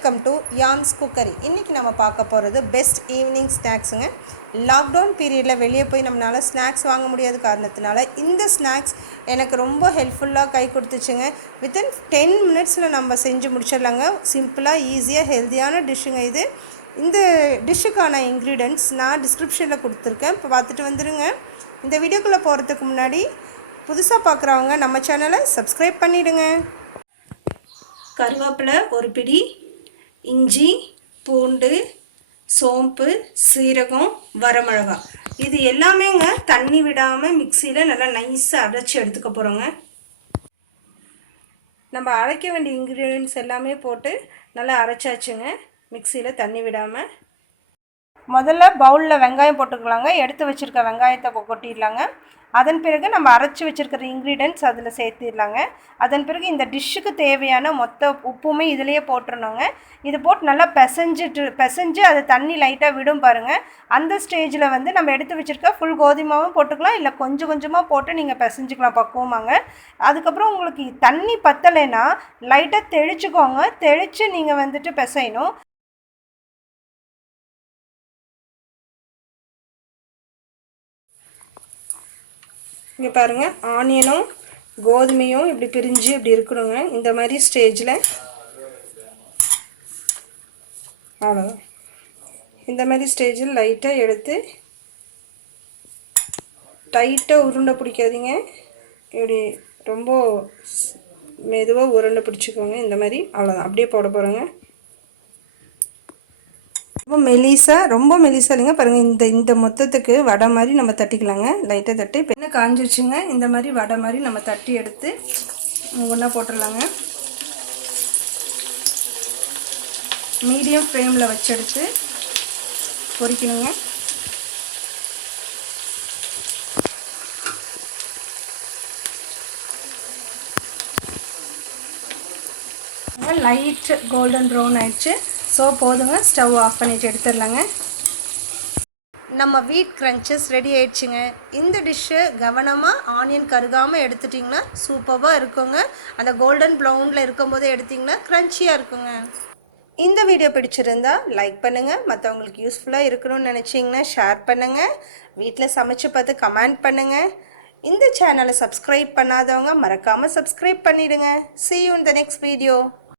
Welcome to yarns cookery. இன்றைக்கி நம்ம பார்க்க போகிறது பெஸ்ட் ஈவினிங் ஸ்நாக்ஸுங்க. லாக்டவுன் பீரியடில் வெளியே போய் நம்மளால் ஸ்நாக்ஸ் வாங்க முடியாத காரணத்தினால இந்த ஸ்நாக்ஸ் எனக்கு ரொம்ப ஹெல்ப்ஃபுல்லாக கை கொடுத்துச்சுங்க. வித்தின் 10 மினிட்ஸில் நம்ம செஞ்சு முடிச்சிடலாங்க. சிம்பிளாக ஈஸியாக ஹெல்த்தியான டிஷ்ஷுங்க இது. இந்த டிஷ்ஷுக்கான இன்க்ரீடியன்ட்ஸ் நான் டிஸ்கிரிப்ஷனில் கொடுத்துருக்கேன், இப்போ பார்த்துட்டு வந்துடுங்க. இந்த வீடியோக்குள்ளே போகிறதுக்கு முன்னாடி புதுசாக பார்க்குறவங்க நம்ம சேனலை சப்ஸ்கிரைப் பண்ணிவிடுங்க. கருவேப்பிலை ஒரு பிடி, இஞ்சி, பூண்டு, சோம்பு, சீரகம், வரமிளகா, இது எல்லாமேங்க தண்ணி விடாமல் மிக்சியில் நல்லா நைஸாக அரைச்சி எடுத்துக்க போகிறோங்க. நம்ம அரைக்க வேண்டிய இன்க்ரீடியன்ட்ஸ் எல்லாமே போட்டு நல்லா அரைச்சாச்சுங்க மிக்சியில் தண்ணி விடாமல். முதல்ல பவுலில் வெங்காயம் போட்டுக்கலாங்க. எடுத்து வச்சுருக்க வெங்காயத்தை கொட்டிடலாங்க. அதன் பிறகு நம்ம அரைச்சி வச்சுருக்கிற இன்க்ரீடியன்ட்ஸ் அதில் சேர்த்திடலாங்க. அதன் பிறகு இந்த டிஷ்ஷுக்கு தேவையான மொத்த உப்புமே இதிலையே போட்டுருணுங்க. இது போட்டு நல்லா பிசைஞ்சு அது தண்ணி லைட்டாக விடும் பாருங்கள். அந்த ஸ்டேஜில் நம்ம எடுத்து வச்சுருக்க ஃபுல் கோதுமாவும் போட்டுக்கலாம், இல்லை கொஞ்சம் கொஞ்சமாக போட்டு நீங்கள் பிசைஞ்சிக்கலாம் பக்குவமாங்க. அதுக்கப்புறம் உங்களுக்கு தண்ணி பத்தலைன்னா லைட்டாக தெளிச்சுக்கோங்க. தெளித்து நீங்கள் பிசையணும். இங்கே பாருங்கள், ஆனியனும் கோதுமையும் இப்படி பிரிஞ்சு இப்படி இருக்கணுங்க. இந்த மாதிரி ஸ்டேஜில் அவ்வளோ இந்த மாதிரி ஸ்டேஜில் லைட்டாக எடுத்து டைட்டாக உருண்டை பிடிக்காதீங்க. இப்படி ரொம்ப மெதுவாக உருண்டை பிடிச்சிக்கோங்க. இந்த மாதிரி அவ்வளோதான், அப்படியே போட போகிறோங்க. ரொம்ப மெலிசா இல்லைங்க. பாருங்கள், இந்த மொத்தத்துக்கு வடை மாதிரி நம்ம தட்டிக்கலாங்க. லைட்டாக தட்டி இப்போ என்ன காஞ்சி வச்சுங்க. இந்த மாதிரி வடை மாதிரி நம்ம தட்டி எடுத்து ஒன்றா போட்டுடலாங்க. மீடியம் ஃப்ளேமில் வச்சு எடுத்து பொரிக்கணுங்க. லைட் கோல்டன் ப்ரௌன் ஆயிடுச்சு. ஸோ போதுங்க, ஸ்டவ் ஆஃப் பண்ணிவிட்டு எடுத்துடலாங்க. நம்ம வீட் க்ரன்ச்சஸ் ரெடி ஆயிடுச்சுங்க. இந்த டிஷ்ஷு கவனமாக ஆனியன் கருகாமல் எடுத்துட்டிங்கன்னா சூப்பராக இருக்குங்க. அந்த கோல்டன் ப்ரௌனில் இருக்கும்போதே எடுத்திங்கன்னா க்ரன்ச்சியாக இருக்குங்க. இந்த வீடியோ பிடிச்சிருந்தா லைக் பண்ணுங்கள். மற்றவங்களுக்கு யூஸ்ஃபுல்லாக இருக்கணும்னு நினச்சிங்கன்னா ஷேர் பண்ணுங்கள். வீட்டில் சமைச்சு பார்த்து கமெண்ட் பண்ணுங்கள். இந்த சேனலை சப்ஸ்கிரைப் பண்ணாதவங்க மறக்காமல் சப்ஸ்கிரைப் பண்ணிவிடுங்க. See you in the next video.